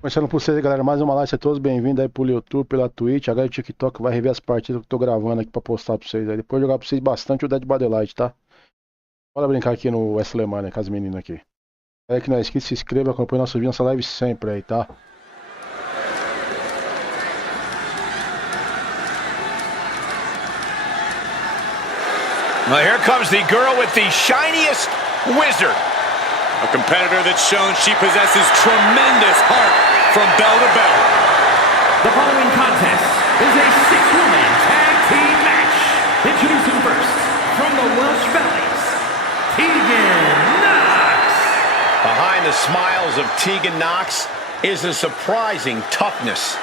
Começando por vocês, galera, mais uma live, sejam todos bem-vindos aí pro YouTube, pela Twitch, agora o TikTok vai rever as partidas que eu tô gravando aqui pra postar pra vocês aí. Depois eu jogar pra vocês bastante o Dead by Daylight, tá? Bora brincar aqui no Wrestlemania com as meninas aqui. É que não é inscrito, se inscreva, acompanhe nosso vídeo, nossa live sempre aí, tá? Well, here comes the girl with the shiniest wizard. A competitor that's shown she possesses tremendous heart from bell to bell. The following contest is a six-woman tag team match. Introducing first, from the Welsh Valleys, Tegan Knox. Behind the smiles of Tegan Knox is a surprising toughness.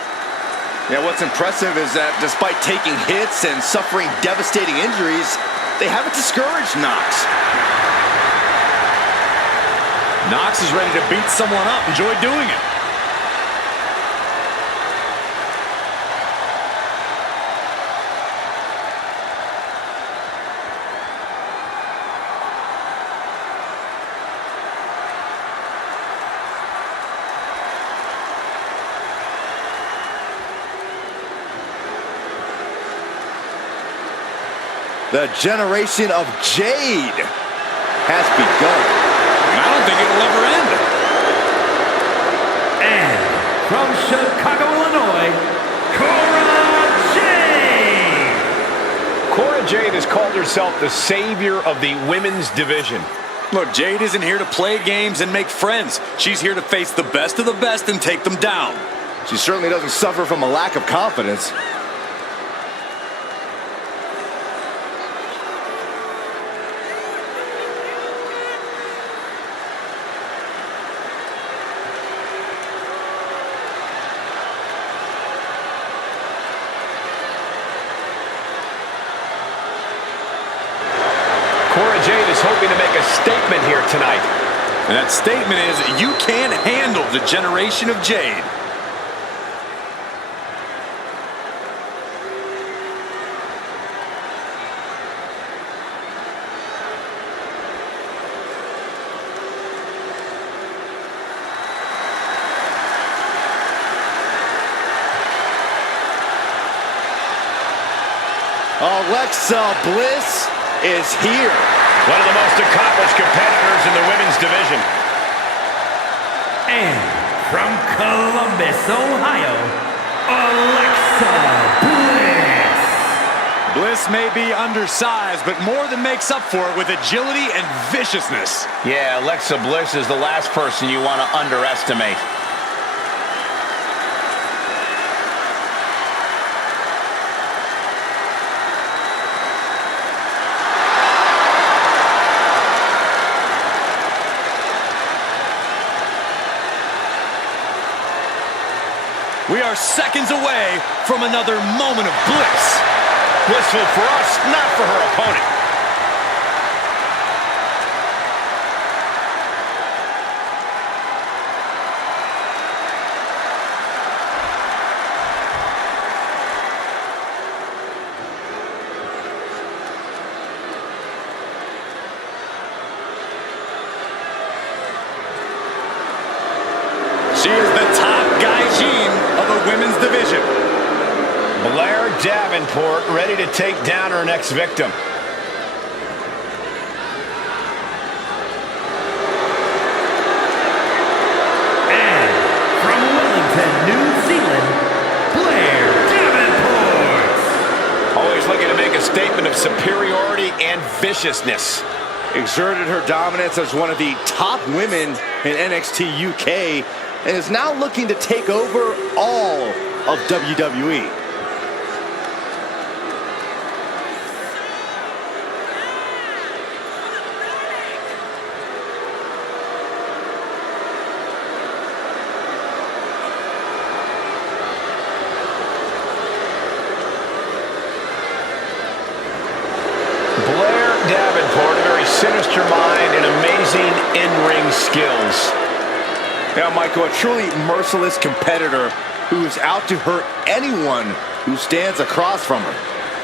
Yeah, what's impressive is that despite taking hits and suffering devastating injuries, they haven't discouraged Knox. Knox is ready to beat someone up. Enjoy doing it. The generation of Jade has begun. I don't think it'll ever end. And from Chicago, Illinois, Cora Jade. Cora Jade has called herself the savior of the women's division. Look, Jade isn't here to play games and make friends. She's here to face the best of the best and take them down. She certainly doesn't suffer from a lack of confidence. Cora Jade is hoping to make a statement here tonight. And that statement is, you can't handle the generation of Jade. Alexa Bliss is here. One of the most accomplished competitors in the women's division. And from Columbus, Ohio, Alexa Bliss. Bliss may be undersized, but more than makes up for it with agility and viciousness. Yeah, Alexa Bliss is the last person you want to underestimate. We are seconds away from another moment of bliss. Blissful for us, not for her opponent. She is the top gaijin of the women's division. Blair Davenport ready to take down her next victim. And from Wellington, New Zealand, Blair Davenport. Always looking to make a statement of superiority and viciousness. Exerted her dominance as one of the top women in NXT UK and is now looking to take over all of WWE. Blair Davenport, a very sinister mind and amazing in-ring skills. Yeah, Michael, a truly merciless competitor who is out to hurt anyone who stands across from her.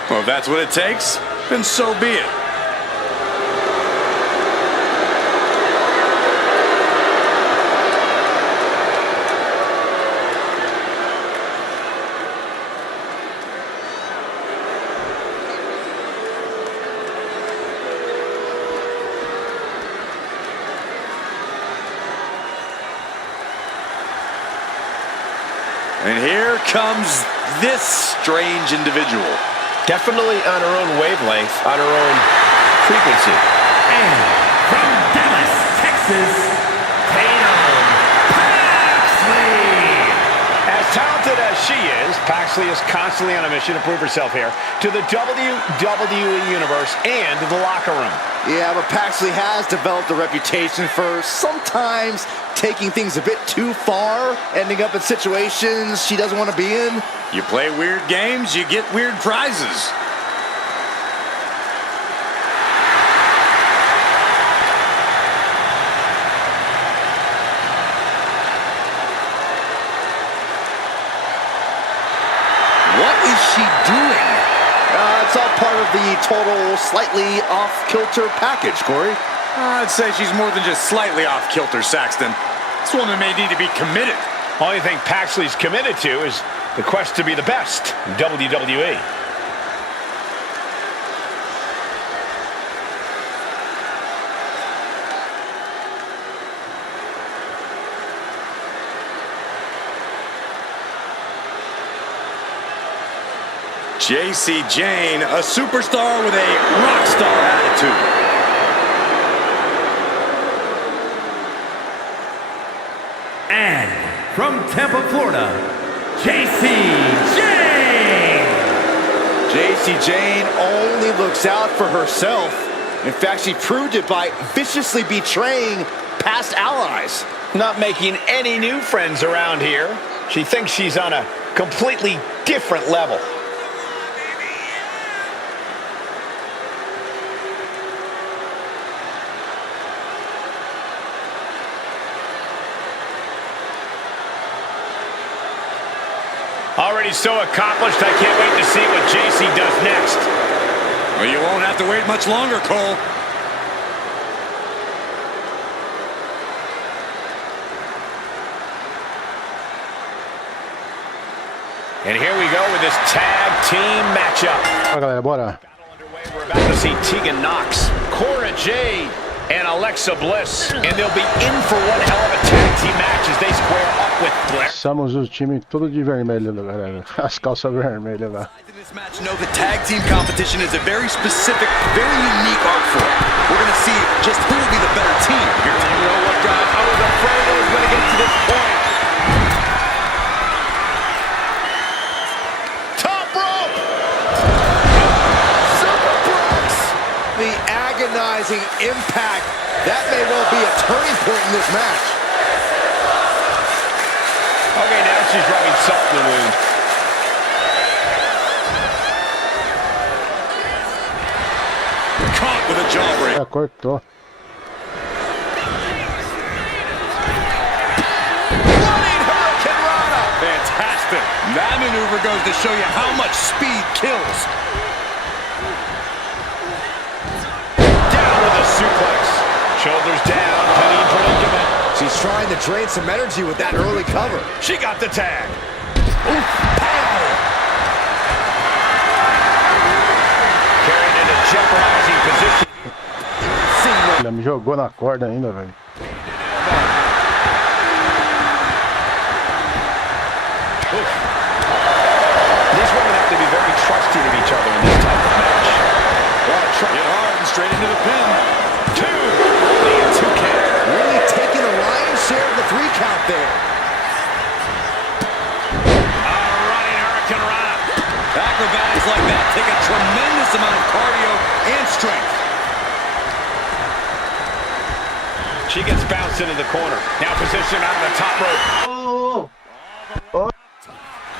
Well, if that's what it takes, then so be it. And here comes this strange individual. Definitely on her own wavelength, on her own frequency. And from Dallas, Texas, Tatum Paxley. As talented as she is, Paxley is constantly on a mission to prove herself here to the WWE Universe and the locker room. Yeah, but Paxley has developed a reputation for sometimes taking things a bit too far, ending up in situations she doesn't want to be in. You play weird games, you get weird prizes. What is she doing? It's all part of the total slightly off-kilter package, Corey. I'd say she's more than just slightly off-kilter, Saxton. This woman may need to be committed. Only thing Paxley's committed to is the quest to be the best in WWE. Jacy Jayne, a superstar with a rock star attitude. And from Tampa, Florida, Jacy Jayne. Jacy Jayne only looks out for herself. In fact, she proved it by viciously betraying past allies. Not making any new friends around here. She thinks she's on a completely different level. Already so accomplished, I can't wait to see what Jacy does next. Well, you won't have to wait much longer, Cole. And here we go with this tag team matchup. Bora, galera, bora. Battle underway. We're about to see Tegan Nox, Cora Jade, and Alexa Bliss. And they'll be in for one hell of a tag team match as they square up with Blair. Passamos o time todo de vermelho, galera. As calças vermelhas lá. In this match, know that tag team competition is a very specific, very unique art form. We're going to see just who will be the better team here. You know what, guys? I was afraid it was going to get to this point. Top rope! Superplex! The agonizing impact. That may well be a turning point in this match. Okay, now she's rubbing salt in the wound. Caught with a jawbreaker. Ah, cortou. Running Hurricane Rana. Fantastic. That maneuver goes to show you how much speed kills. Down with a suplex. Shoulders down, penny predicament. She's trying to drain some energy with that early cover. She got the tag. Oof, pow! Carried into jeopardizing position. Ele me jogou na corda ainda, velho. These women have to be very trusting of each other in this type of match. Get hard and straight into the pin. Two. Only a 2 count. Really taking a lion's share of the 3 count there. Running Hurricane Rana. Acrobatics like that take a tremendous amount of cardio and strength. She gets bounced into the corner. Now positioned out of the top rope.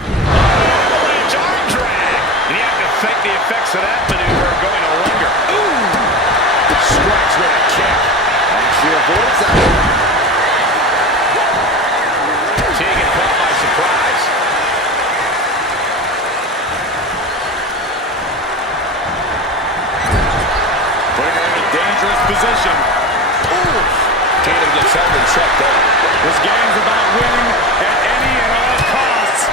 Huge arm drag. And you have to think the effects of that maneuver are going to linger. Ooh! Strikes with a kick. And she avoids that. Tegan caught by surprise. Putting her in a dangerous position. Ooh! Tatum gets held and checked up. This game's about winning at any and all costs.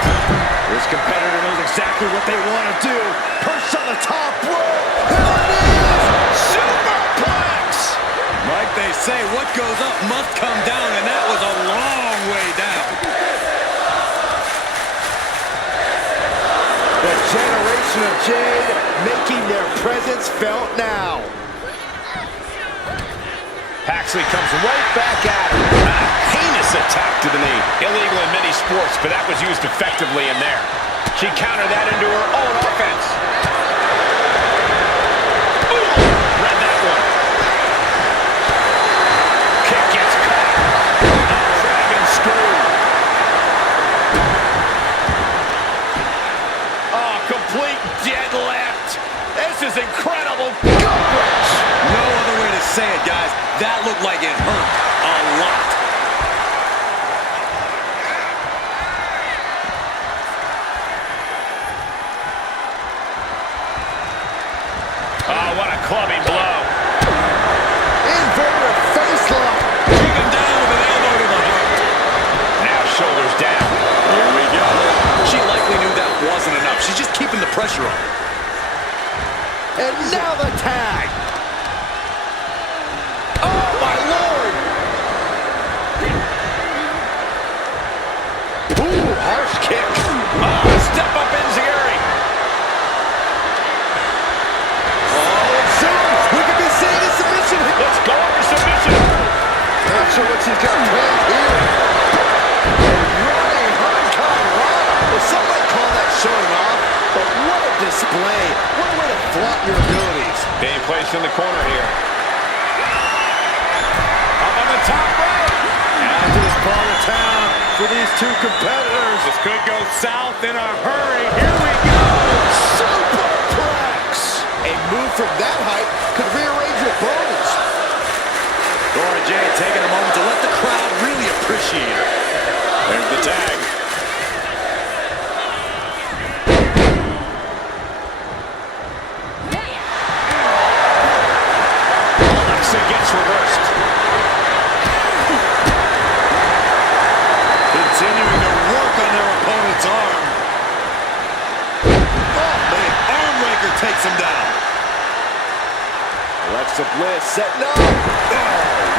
This competitor knows exactly what they want to do. Perched on the top rope. Here it is! Superplex! Like they say, what goes up must come down, and that was a long way down. generation of Jade making their presence felt now. Paxley comes right back at her. A heinous attack to the knee. Illegal in many sports, but that was used effectively in there. She countered that into her own offense. Ooh, read that one. Kick gets caught. Dragon screw. Oh, complete deadlift. This is incredible. No other way to say it, guys. That looked like it hurt a lot. Oh, what a clubbing blow. Inverted face lock. Take him down with an elbow to the heart. Now shoulders down. Here we go. She likely knew that wasn't enough. She's just keeping the pressure on. And now the tag. Oh, my Lord. Ooh, harsh kick. Oh, step up Enziguri. Oh, soon we could be seeing a submission. Let's go for submission. Not sure what she's got planned here. Running Hurricanrana. Well, some might call that showing off, but what a display. What a way to flaunt your abilities. Being placed in the corner here. Up on the top rope. Out to this part of town for these two competitors. This could go south in a hurry. Here we go. Superplex. A move from that height could rearrange your bones. Cora Jade taking a moment to let the crowd really appreciate her. There's the tag. Alexa gets reversed. Continuing to work on their opponent's arm. Oh, man. Arm raker takes him down. Alexa Bliss setting up. Oh,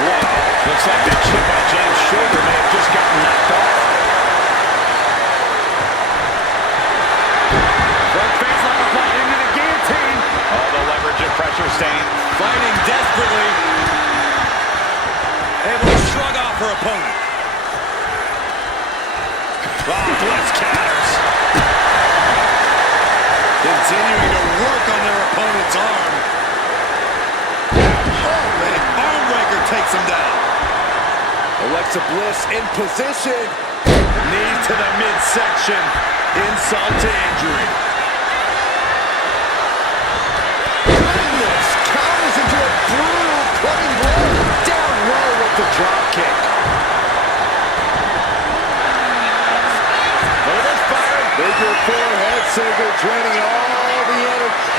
wow. Looks like the chip on James' shoulder may have just gotten knocked off. Front face lock applied into the guillotine. Oh, the leverage and pressure staying. Fighting desperately. Able to shrug off her opponent. Oh, Bliss counters. Continuing to work on their opponent's arm. Oh, man. Armbreaker takes him down. Alexa Bliss in position. Knee to the midsection. Insult to injury. Goodness. Counters into a brutal clubbing blow. Down low with the drop kick. Look at this fire. Bigger forehead saver draining all the energy.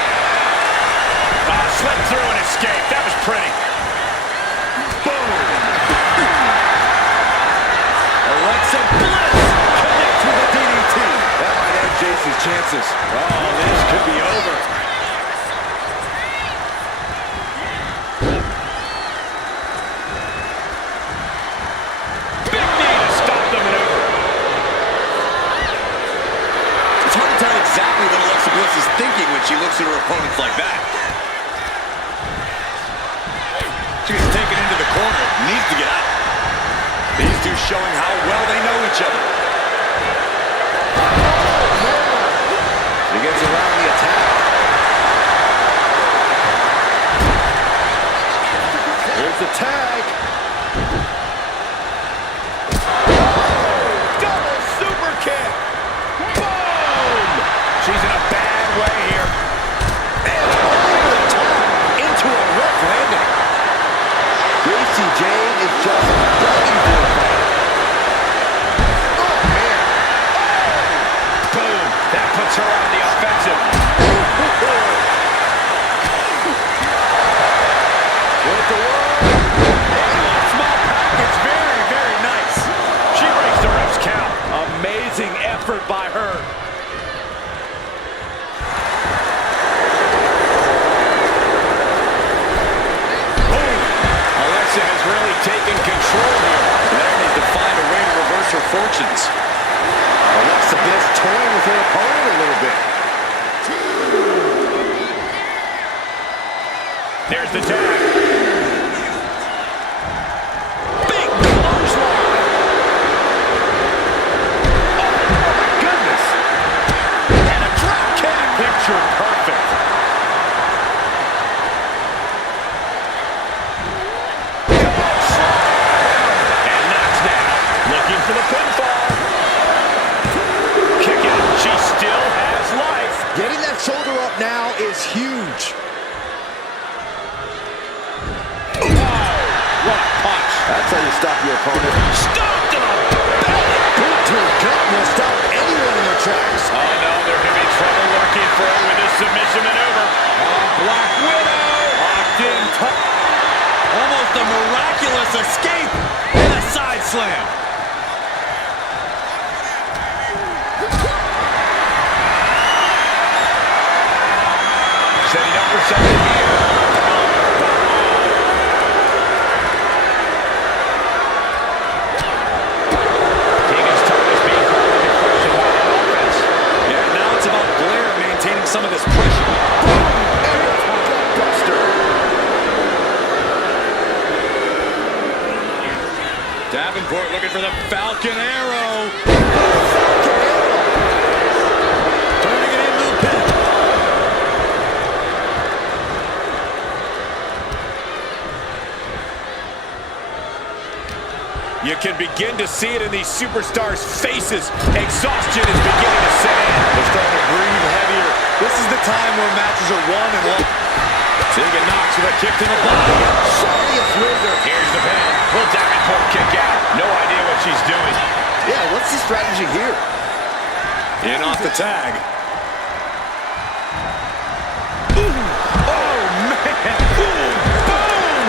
Oh, slipped through and escaped. That was pretty. Boom. Alexa Bliss connects with a DDT. That might end Jace's chances. Oh, this could be over. Big knee to stop the maneuver. It's hard to tell exactly what Alexa Bliss is thinking when she looks at her opponents like that. She gets taken into the corner, needs to get out. These two showing how well they know each other. She gets around the attack. Here's the tag. Double super kick. Boom! She's in a bad way here. And over the top into a rough landing. Gracie Jane is just begging for a fight. Oh, man. Boom! That puts her on the offensive. With the wall. Small package. Very, very nice. She breaks the ref's count. Amazing effort by her. Alexa has really taken control here. Now needs to find a way to reverse her fortunes. Alexa Bliss toying with her opponent a little bit. the tag. Big clothesline. Oh my goodness. And a drop kick. Picture perfect. And knocks down. Looking for the pinfall. Kick out. She still has life. Getting that shoulder up now is huge. What a punch. That's how you stop your opponent. Stomped to the belly. Boot to the gut will stop anyone in their tracks. Oh no, they're going to be trouble lurking for it with this submission maneuver. Black Widow. Locked in tight. Almost a miraculous escape. And a side slam. Setting up for something here. Tegan's tongue is being called into question by that offense. Yeah, now it's about Blair maintaining some of this pressure. Davenport looking for the Falcon Arrow. Turning it into the pin. You can begin to see it in these superstars' faces. Exhaustion is beginning to set in. They're starting to breathe heavier. This is the time where matches are won and won. Tegan knocks with a kick to the body. Shiniest wizard. Here's the pin. Will Davenport kick out? No idea what she's doing. Yeah, what's the strategy here? In off the tag. Ooh. Oh, man. Boom. Boom.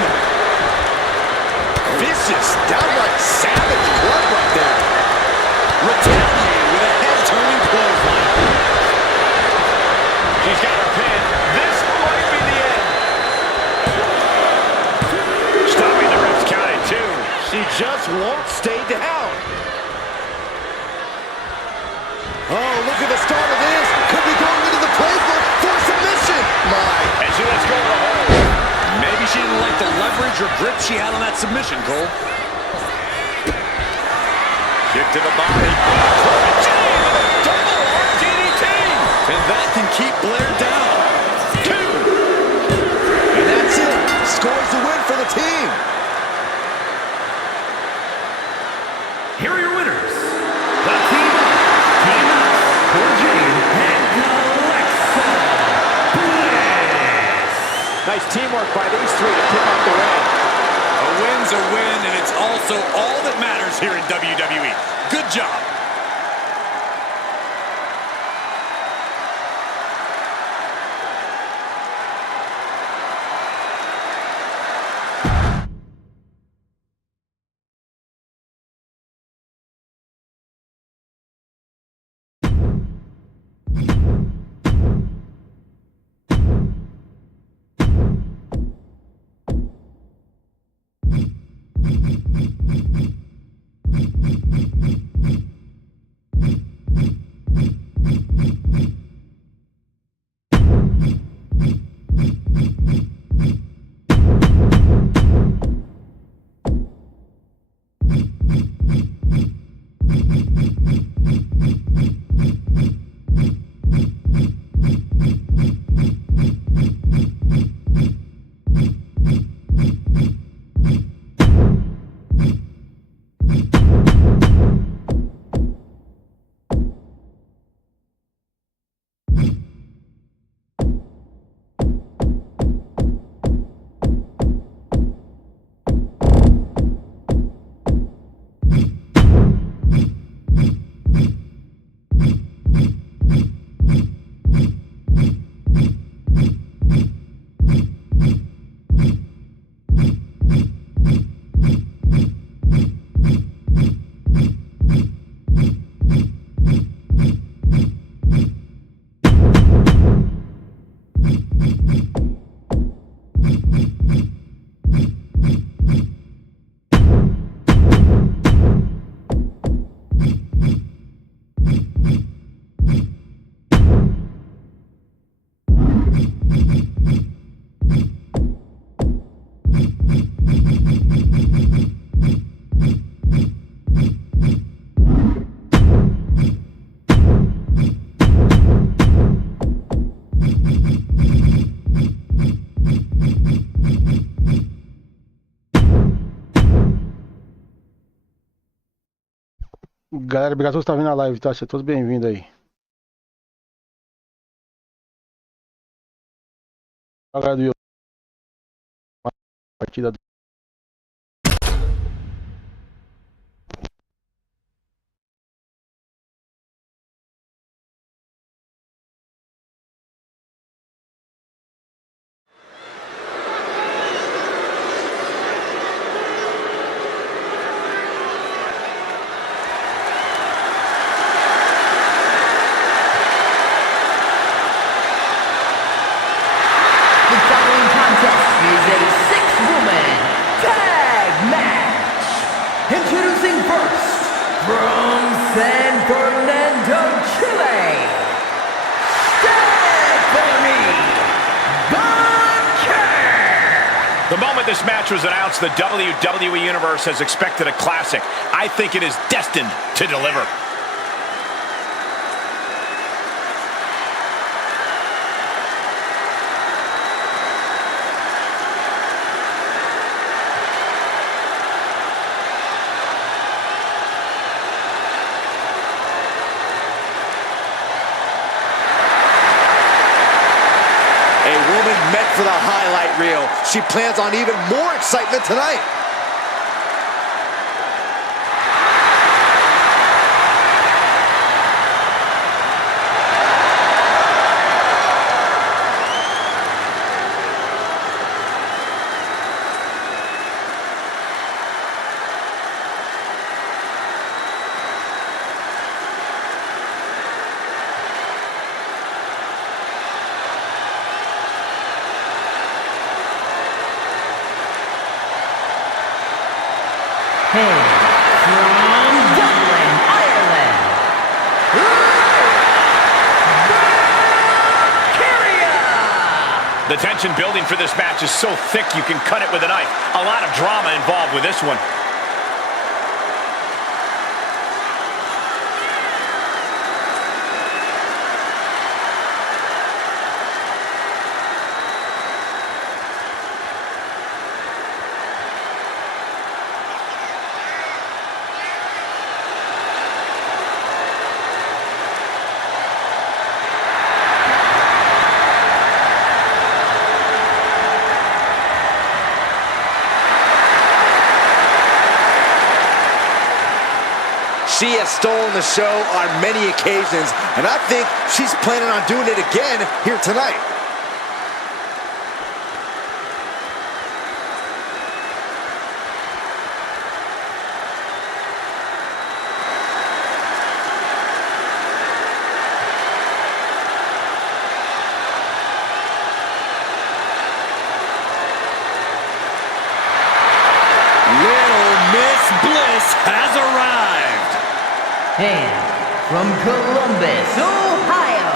Vicious, downright savage blood right there. Retaliating with a head-turning clothesline. She's got her pin. This might be the end. Stopping the ref's counted, too. She just won't stay down. Oh, look at the start of this. Could be going into the playbook for submission. My. And she lets go of the hold. Maybe she didn't like the leverage or grip she had on that submission, Cole. Kick to the body. Double DDT. And that can keep Blair down. 2. And that's it. Scores the win for the team. Here are your winners. The team of Team Us, Cora Jade and Alexa Bliss. Nice teamwork by these three to pick up the win. A win's a win, and it's also all that matters here in WWE. Good job. Galera, obrigado por estar vindo na live, tá? Sejam todos bem-vindos aí. Galera do YouTube. Partida do... The following contest is a six-woman tag match. Introducing first, from San Fernando, Chile, Stephanie Bunker. The moment this match was announced, the WWE Universe has expected a classic. I think it is destined to deliver. A woman meant for the highlight reel. She plans on even more excitement tonight. And from Dublin, Ireland, Valkyria. The tension building for this match is so thick you can cut it with a knife. A lot of drama involved with this one. She has stolen the show on many occasions, and I think she's planning on doing it again here tonight. Little Miss Bliss has arrived. And from Columbus, Ohio,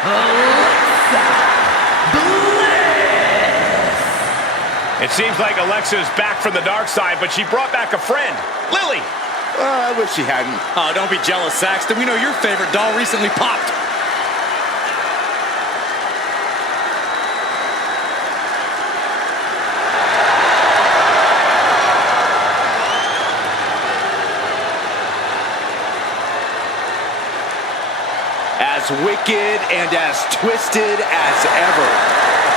Alexa Bliss. It seems like Alexa is back from the dark side, but she brought back a friend, Lily. I wish she hadn't. Oh, don't be jealous, Saxton. We know your favorite doll recently popped. As wicked and as twisted as ever.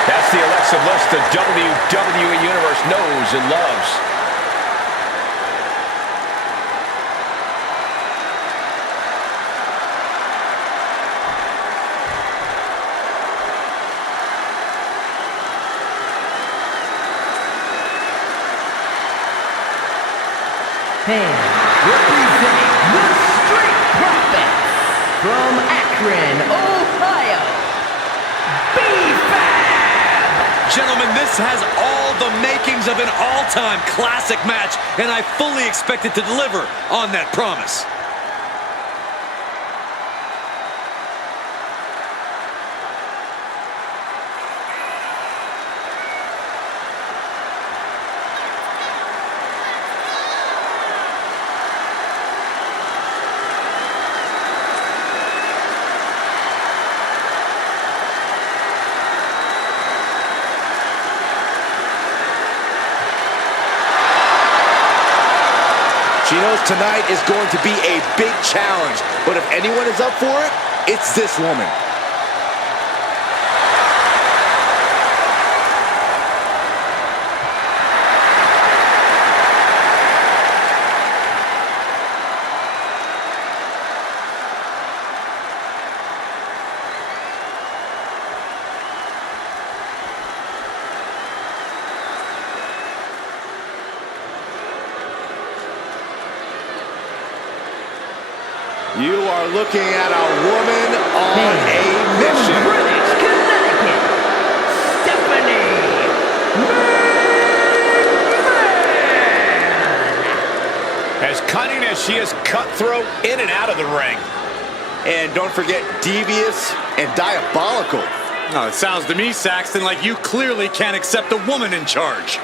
That's the Alexa Bliss the WWE Universe knows and loves. And representing the Street Profits from Akron, Ohio, B-Fab. Gentlemen, this has all the makings of an all-time classic match, and I fully expect it to deliver on that promise. She knows tonight is going to be a big challenge. But if anyone is up for it, it's this woman. You are looking at a woman on a mission. Greenwich, Connecticut, Stephanie McMahon. As cunning as she is, cutthroat in and out of the ring. And don't forget, devious and diabolical. No, it sounds to me, Saxton, like you clearly can't accept a woman in charge.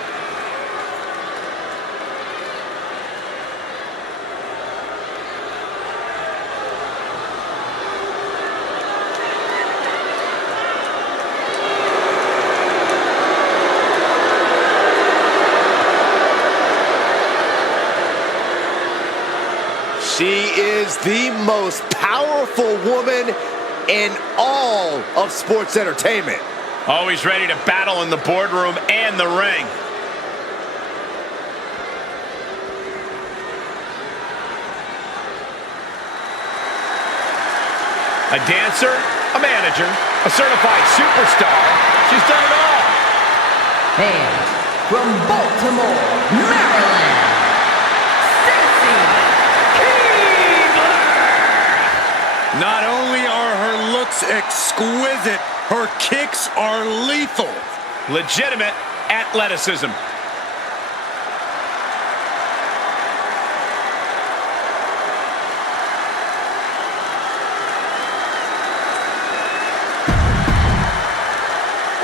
She is the most powerful woman in all of sports entertainment. Always ready to battle in the boardroom and the ring. A dancer, a manager, a certified superstar. She's done it all. And from Baltimore, Maryland, Stacy Keibler. Not only are her looks exquisite, her kicks are lethal. Legitimate athleticism.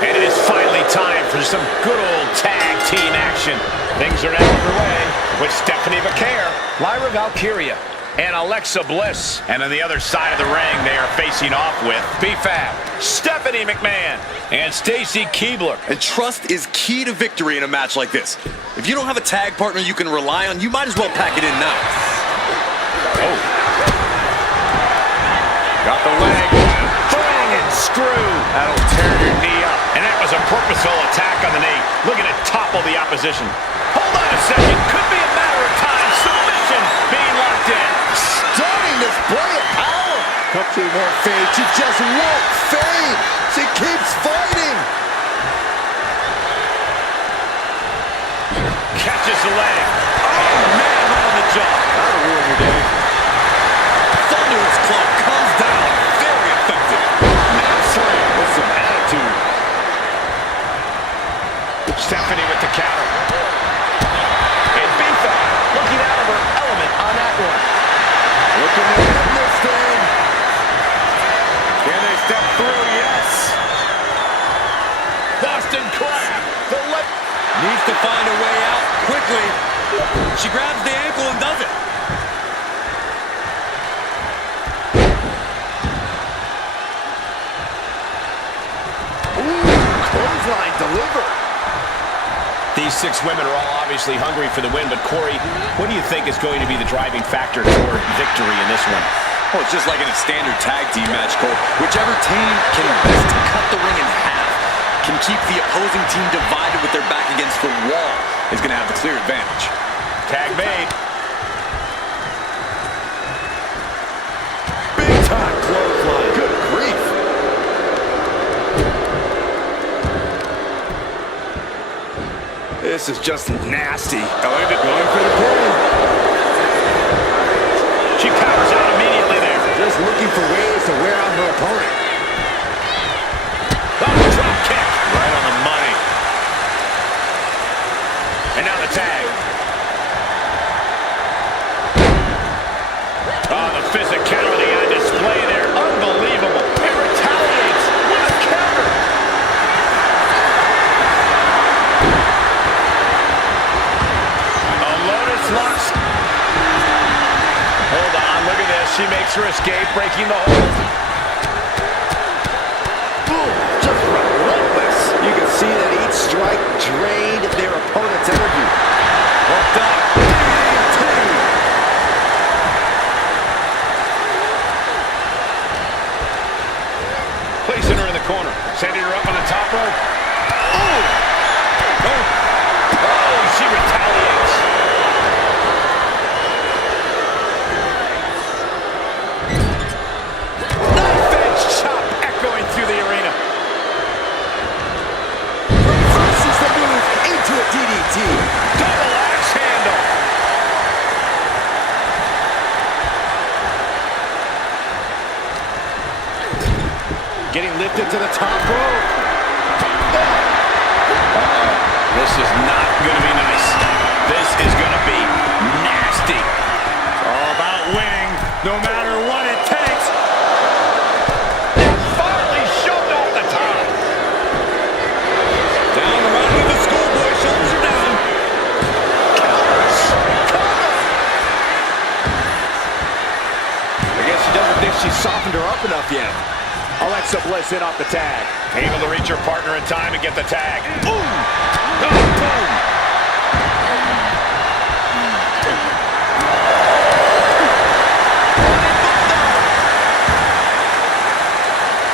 And it is finally time for some good old tag team action. Things are now underway with Stephanie McMahon, Lyra Valkyria, and Alexa Bliss. And on the other side of the ring, they are facing off with B-Fab, Stephanie McMahon, and Stacy Keibler. And trust is key to victory in a match like this. If you don't have a tag partner you can rely on, you might as well pack it in now. Oh. Got the leg. Bang and screw. That'll tear your knee up. And that was a purposeful attack on the knee. Looking to topple the opposition. Hold on a second. Could be a matter of time. Submission being locked in. Stunning display of power. Hopefully won't fade. She just won't fade. She keeps fighting. Catches the leg. Oh, man, right on the jaw. That'll ruin your day. Thunderous Club comes down. Very effective. Man slam with some attitude. Stephanie with the counter. And B-Fab looking out of her element on that one. Looking to end this thing. Can they step through? Yes. Boston Crab. The left. Needs to find a way out quickly. She grabs the ankle and does it. Clothesline delivered. These 6 women are all obviously hungry for the win, but Corey, what do you think is going to be the driving factor toward victory in this one? Well, it's just like in a standard tag team match, Cole. Whichever team can best cut the ring in half, can keep the opposing team divided with their back against the wall, is going to have the clear advantage. Tag made. Big time clothesline. Good grief. This is just nasty. Going for the pin. She powers out immediately there. Just looking for ways to wear out her opponent. Oh, drop kick. Right on the money. And now the tag. Oh, the physicality on display there. Unbelievable. It retaliates with a counter. A Lotus Lux. Hold on, look at this. She makes her escape, breaking the hold. Boom, just relentless. You can see that each strike drained their opponent's energy. Hooked up. top rope. Oh! Oh, she retaliates. Knife edge chop echoing through the arena. Reverses the move into a DDT. Double axe handle. Getting lifted to the top rope. This is not going to be nice. This is going to be nasty. It's all about winning, no matter what it takes. And Farley shoved off the top. Down the run with the schoolboy, shoulders are down. Counters. Cover. I guess she doesn't think she's softened her up enough yet. Alexa Bliss in off the tag. Able to reach her partner in time to get the tag. Boom! Oh, boom!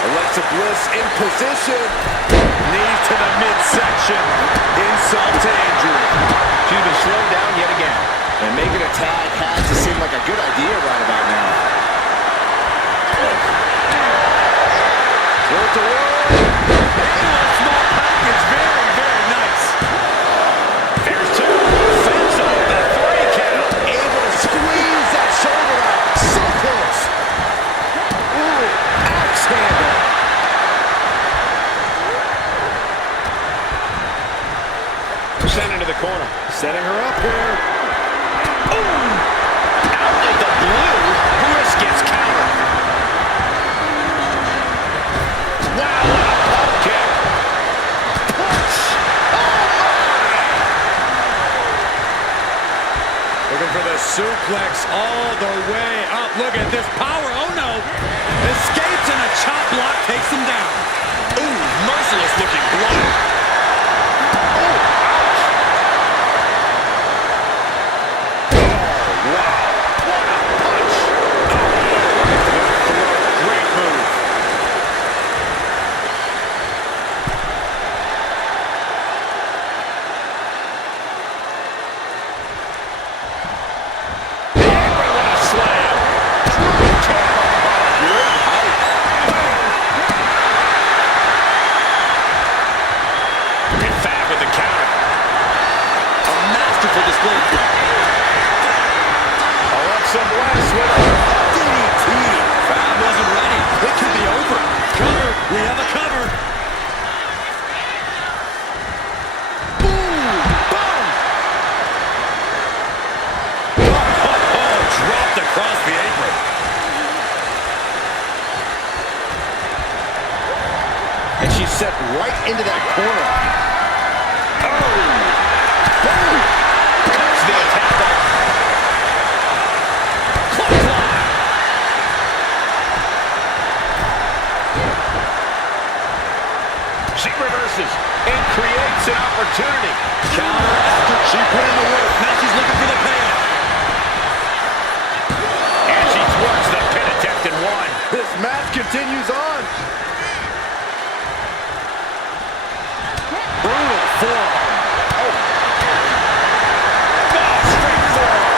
Alexa Bliss in position. Knees to the midsection. Insult to injury. She's been slowed down yet again. And making a tag has to seem like a good idea right about now. Throw it to Ward. Small package, very, very nice. There's two. Fence off the 3 count. Able to squeeze that shoulder out. So close. Ooh, axe handle. Sent into the corner. Setting her up here. Ooh! Out of the blue, Bliss gets countered. Wow, what a pump kick. Punch. Oh, my. Looking for the suplex all the way up. Look at this power. Oh, no. Escapes and a chop block takes him down. Ooh, merciless looking blow. Alexa Bliss with a DDT. Crowd wasn't ready. It could be over. Cover. We have a cover. Boom. Boom. Oh, dropped across the apron. And she's set right into that corner. Oh. Boom. Cuts the attack off. Clothesline. She reverses and creates an opportunity. Counter after she put in the work. Now she's looking for the payoff. And she thwarts the pin attempt and one. This match continues on. Brutal forearm. Oh, straight forearm.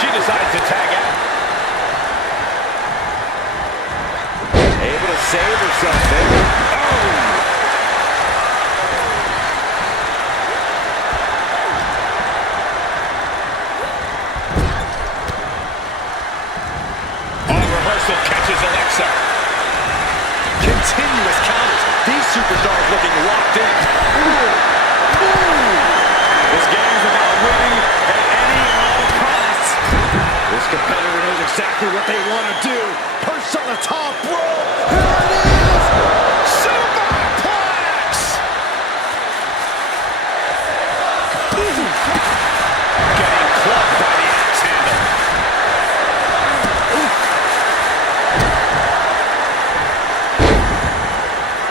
She decides to tag out. Able to save herself there. Reversal catches Alexa. Continuous counters. These superstars looking locked in. Ooh. Ooh. This game's about winning at any and all costs. This competitor knows exactly what they want to do. Perched on the top rope. Here it is. Superplex. Getting clubbed by the axe handle.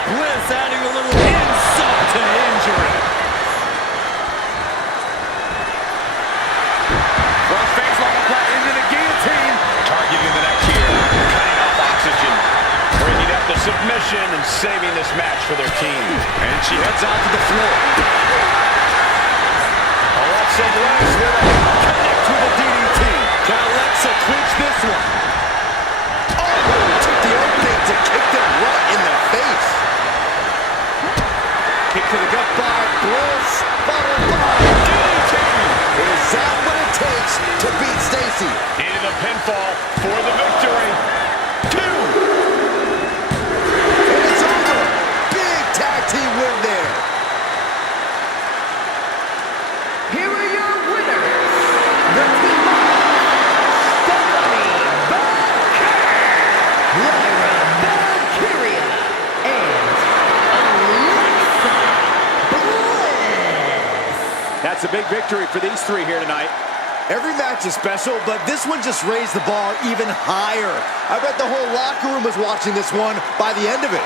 Bliss adding a little insult to injury. Cross face like a flat into the guillotine. Targeting the neck here. Cutting off oxygen. Bringing up the submission and saving this match for their team. And she heads out to the floor. Alexa Bliss with a connect to the DDT. Can Alexa clinch this one? Oh, took the opening to kick them right in the face. Kick to the gut by Bliss, followed by DDT. Is that what it takes to beat Stacy? Into the pinfall for the victory. 2. And it's over. Big tag team win there. Here are your winners, the team of Stephanie Valkyrie, Lyra Valkyria, and Alexa Bliss. That's a big victory for these 3 here tonight. Every match is special, but this one just raised the bar even higher. I bet the whole locker room was watching this one by the end of it.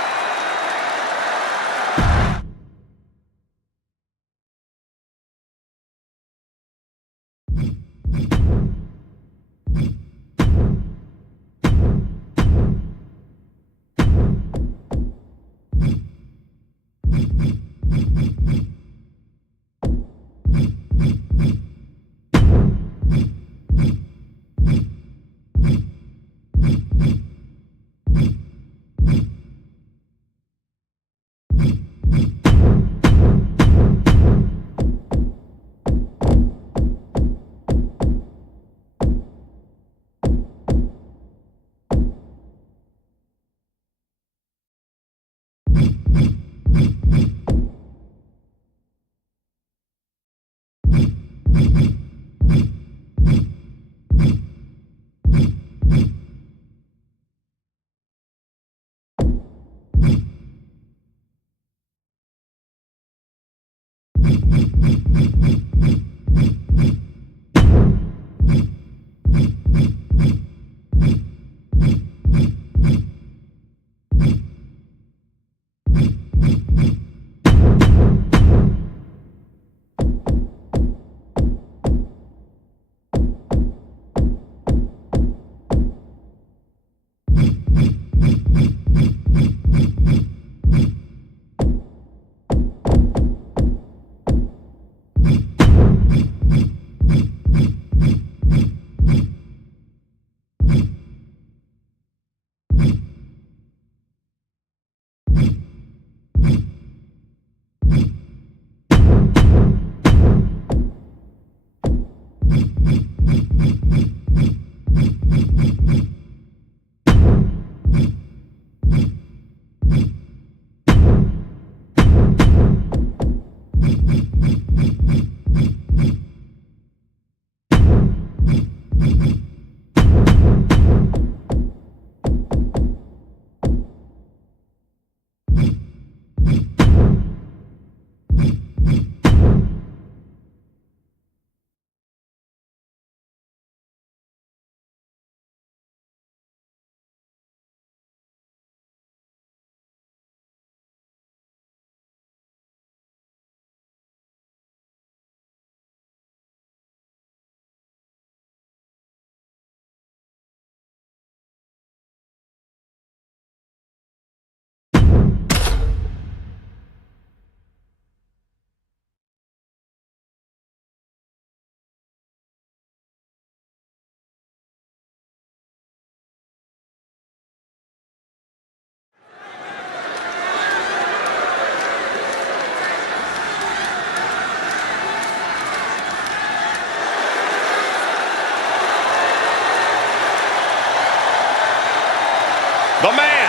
The man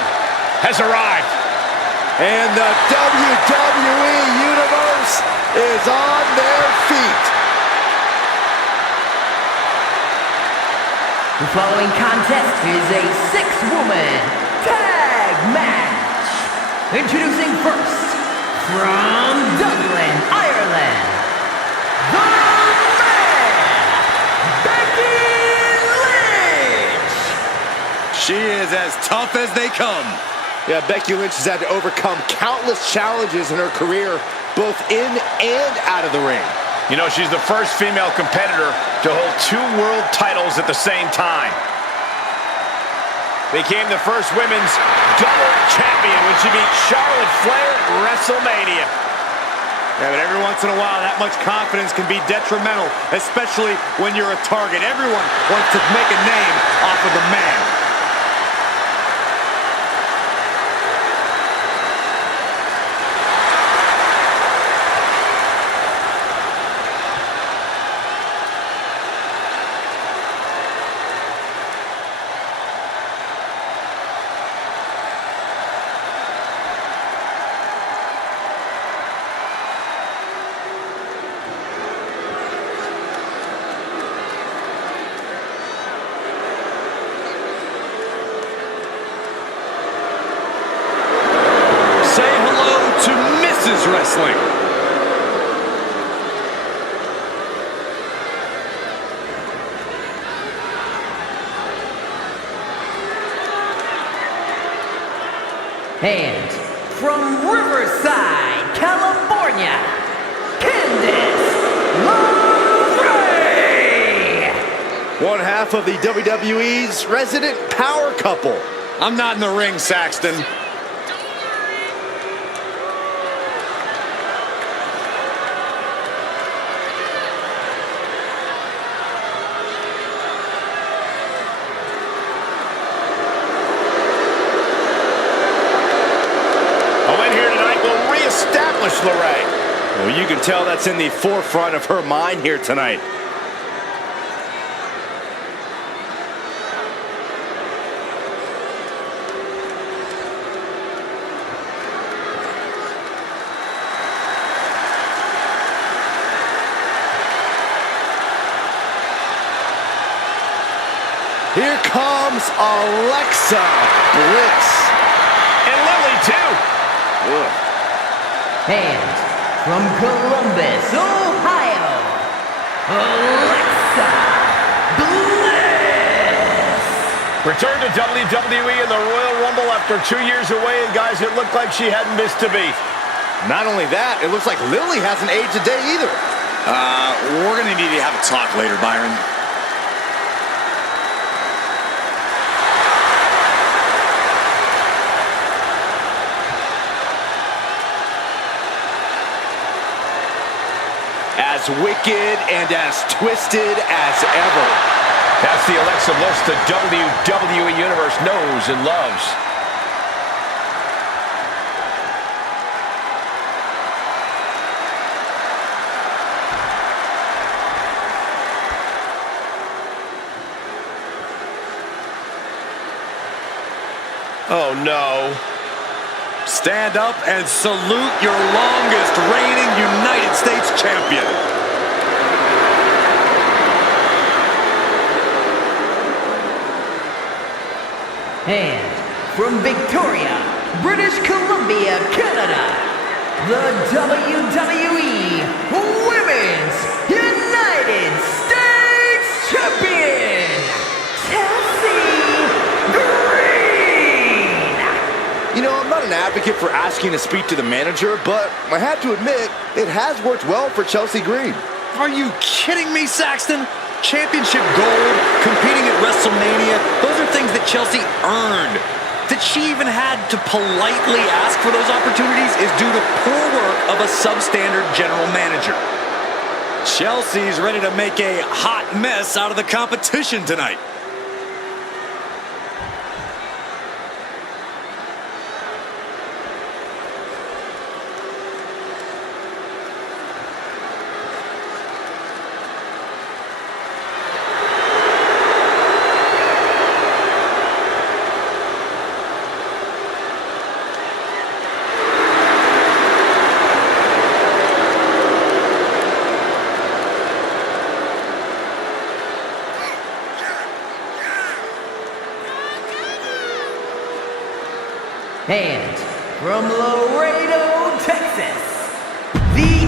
has arrived. And the WWE Universe is on their feet. The following contest is a 6-woman tag match. Introducing first, from Dublin, Ireland, the man, Becky Lynch. She is as tough as they come. Yeah, Becky Lynch has had to overcome countless challenges in her career, both in and out of the ring. You know, she's the first female competitor to hold 2 world titles at the same time. became the first women's double champion when she beat Charlotte Flair at WrestleMania. Yeah, but every once in a while, that much confidence can be detrimental, especially when you're a target. Everyone wants to make a name off of the man. Wrestling. And from Riverside, California, Candice LeRae. One half of the WWE's resident power couple. I'm not in the ring, Saxton. LeRae. Well, you can tell that's in the forefront of her mind here tonight. Here comes Alexa Bliss. And Lily, too. Ugh. And from Columbus, Ohio, Alexa Bliss. Returned to WWE in the Royal Rumble after 2 years away, and guys, it looked like she hadn't missed a beat. Not only that, it looks like Lily hasn't aged a day either. We're going to need to have a talk later, Byron. As wicked and as twisted as ever. That's the Alexa Bliss the WWE Universe knows and loves. Oh, no. Stand up and salute your longest reigning United States champion. And from Victoria, British Columbia, Canada, the WWE Women's United States Champion, Chelsea Green. You know, I'm not an advocate for asking to speak to the manager, but I have to admit, it has worked well for Chelsea Green. Are you kidding me, Saxton? Championship gold, competing at WrestleMania, those are things that Chelsea earned. That she even had to politely ask for those opportunities is due to poor work of a substandard general manager. Chelsea's ready to make a hot mess out of the competition tonight. And from Laredo, Texas, the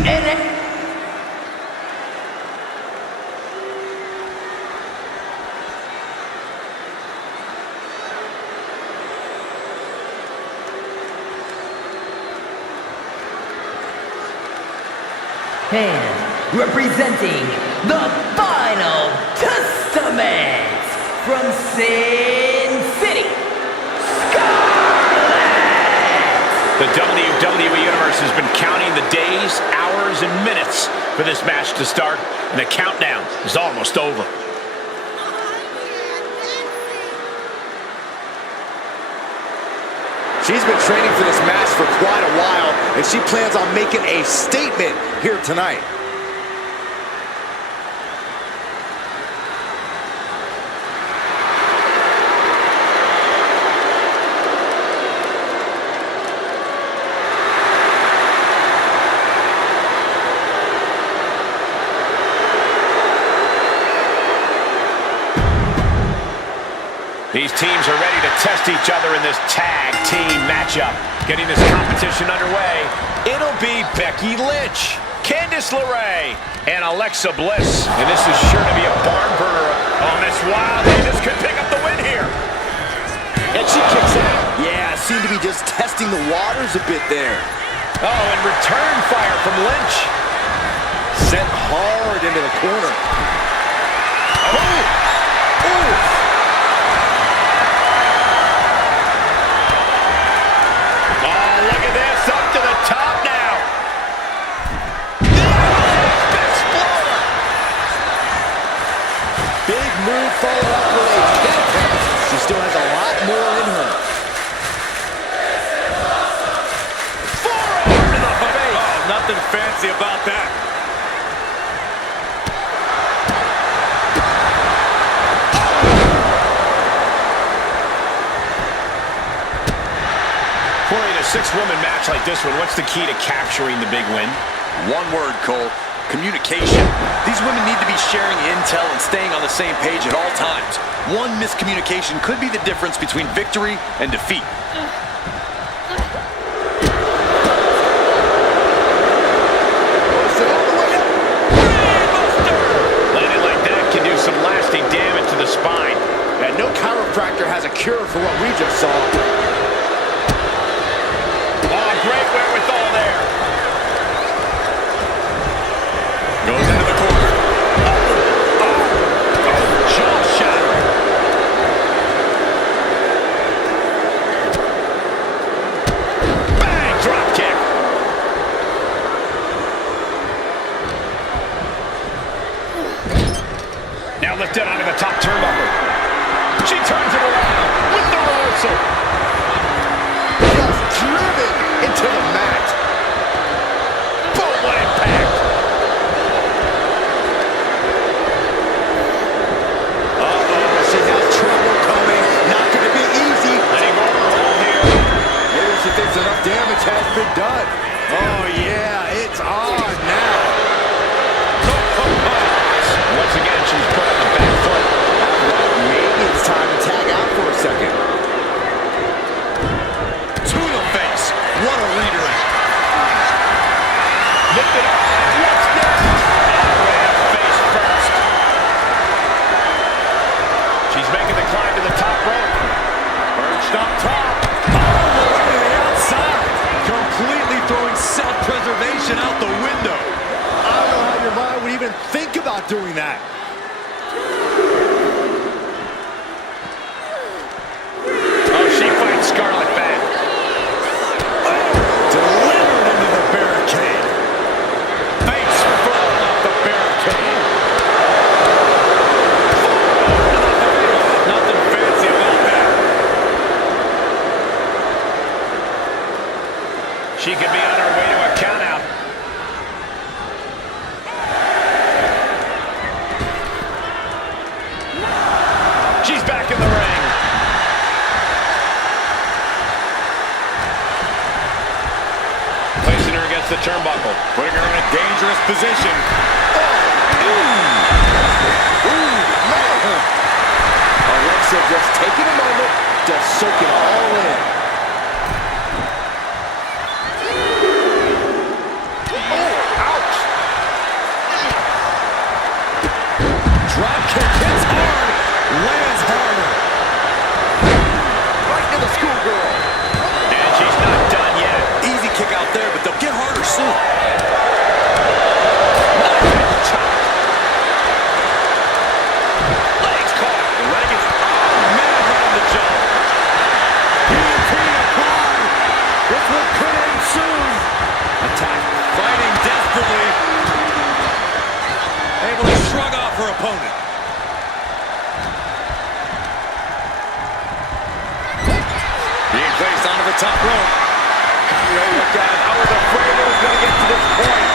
And representing the Final Testament from Sin City, The WWE Universe has been counting the days, hours, and minutes for this match to start, and the countdown is almost over. She's been training for this match for quite a while, and she plans on making a statement here tonight. These teams are ready to test each other in this tag team matchup. Getting this competition underway, it'll be Becky Lynch, Candice LeRae, and Alexa Bliss. And this is sure to be a barn burner. Oh, Miss Wiley, this could pick up the win here. And she kicks out. Yeah, seemed to be just testing the waters a bit there. Oh, and return fire from Lynch. Sent hard into the corner. Oh! Oh! Move followed up with a kick. She still has a lot more in her. Forearm to the face. Oh, nothing fancy about that. Corey, in a six-woman match like this one, what's the key to capturing the big win? One word, Cole. Communication. These women need to be sharing intel and staying on the same page at all times. One miscommunication could be the difference between victory and defeat. Landing like that can do some lasting damage to the spine. And no chiropractor has a cure for what we just saw. Oh, great wherewithal there. Goes into the corner. Jaw shot. Bang! Drop kick. Now lifted onto the top turnbuckle. She turns it around with the reversal. Just driven into the mat. Boom, what impact. She has trouble coming. Not going to be easy. Letting go of her hold here. Maybe she thinks enough damage has been done. Oh, yeah, it's on now. Once again, she's put on the back foot. Maybe it's time to tag out for a second. To the face. What a redirect. Lift it up. What's next? Face first. She's making the climb to the top rope. Perched up top. Oh, to the outside. Completely throwing self-preservation out the window. I don't know how your mind would even think about doing that. Oh, she fights Scarlett back. Delivered into the barricade. Face first off the barricade. Nothing fancy about that. She could be on her way to a countout. She's back in the ring. Placing her against the turnbuckle. Putting her in a dangerous position. Alexa just taking a moment to soak it all in. Oh, ouch. Drop kick hits hard. Lands harder. Right to the schoolgirl. And she's not done yet. Easy kick out there, but they'll get harder soon. Legs caught. The leg is... Oh, man, right on the jump. the top rope. Ray looked at it. I was afraid it was going to get to this point.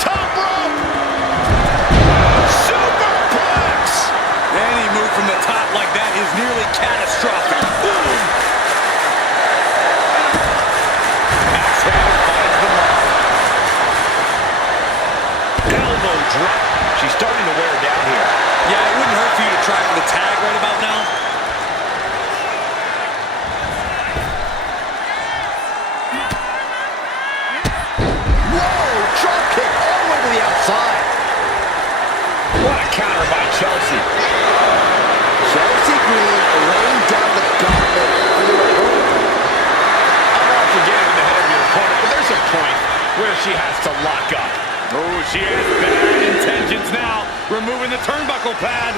Top rope! Superplex! Any move from the top like that is nearly catastrophic. Boom! Axe handle finds the mark. Elbow drop. She's starting to wear down here. Yeah, it wouldn't hurt for you to try for the tag right about now. Whoa! Drop kick all the way to the outside. What a counter by Chelsea. Chelsea Green laying down the gauntlet for your opponent. I'm all for getting in the head of your opponent, but there's a point where she has to lock up. Oh, she has bad intentions now. Removing the turnbuckle pad.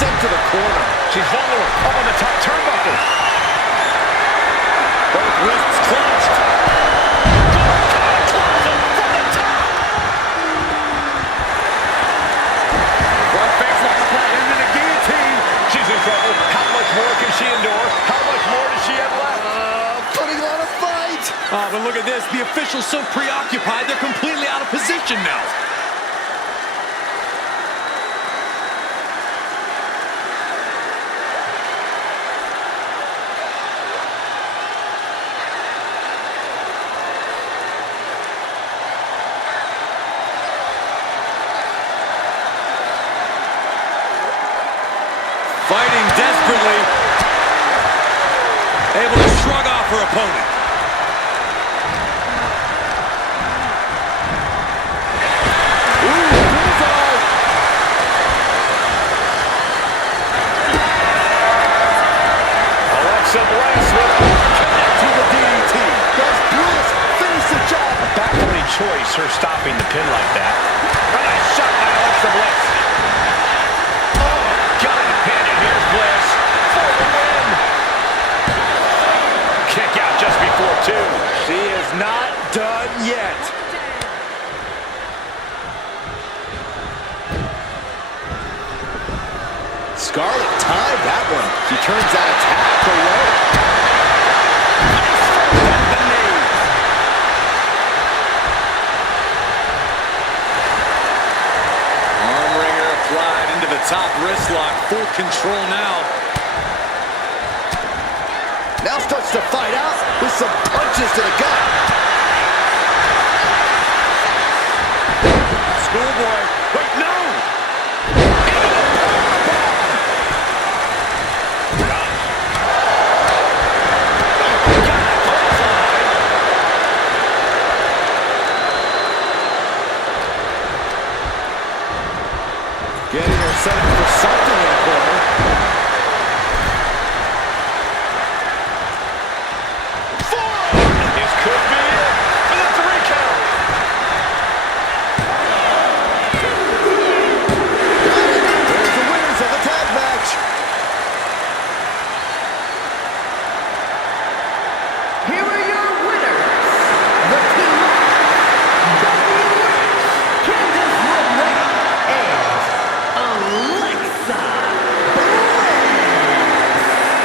Sent to the corner. She's vulnerable. Up on the top turnbuckle. Both wrists clenched. From the top. Front face lock pad into the guillotine. She's in trouble. How much more can she endure? How much more does she have left? Putting on a fight. Oh, but look at this. The officials so preoccupied, they're completely out of position now. Fighting desperately. Able to shrug off her opponent. Alexa Bliss with a connect to the DDT. Does Bliss finish the job? A baffling choice, her stopping the pin like that. A nice shot by Alexa Bliss. Oh, got it pinned, and here's Bliss for the win. Kick out just before two. She is not done yet. Scarlett timed that one. She turns that attack away. The knee. Arm wringer applied into the top wrist lock. Full control now. Now starts to fight out with some punches to the gut. Schoolboy. Wait, no! Getting her set up for something in the corner. This could be it for the 3 count. There's the winners of the tag match. Here are your winners. The team of Becky Lynch, Candice LeRae, and Alexa Bliss.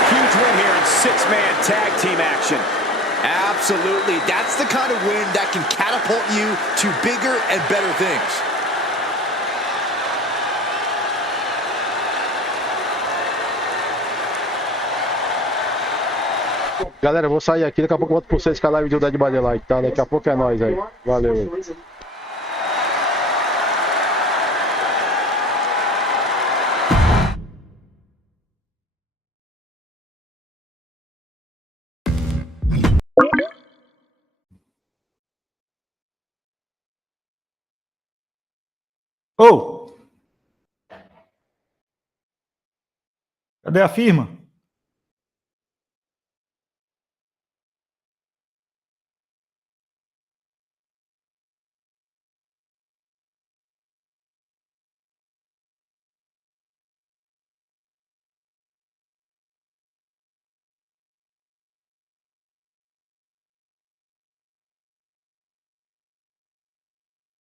Huge win here in 6-man tag team action. Absolutely. That's the kind of win that can catapult you to bigger and better things. Galera, eu vou sair aqui, daqui a pouco eu volto pra vocês com a live do Dead by Daylight, tá? Daqui a pouco é nóis aí. Valeu. Ô! Cadê a firma?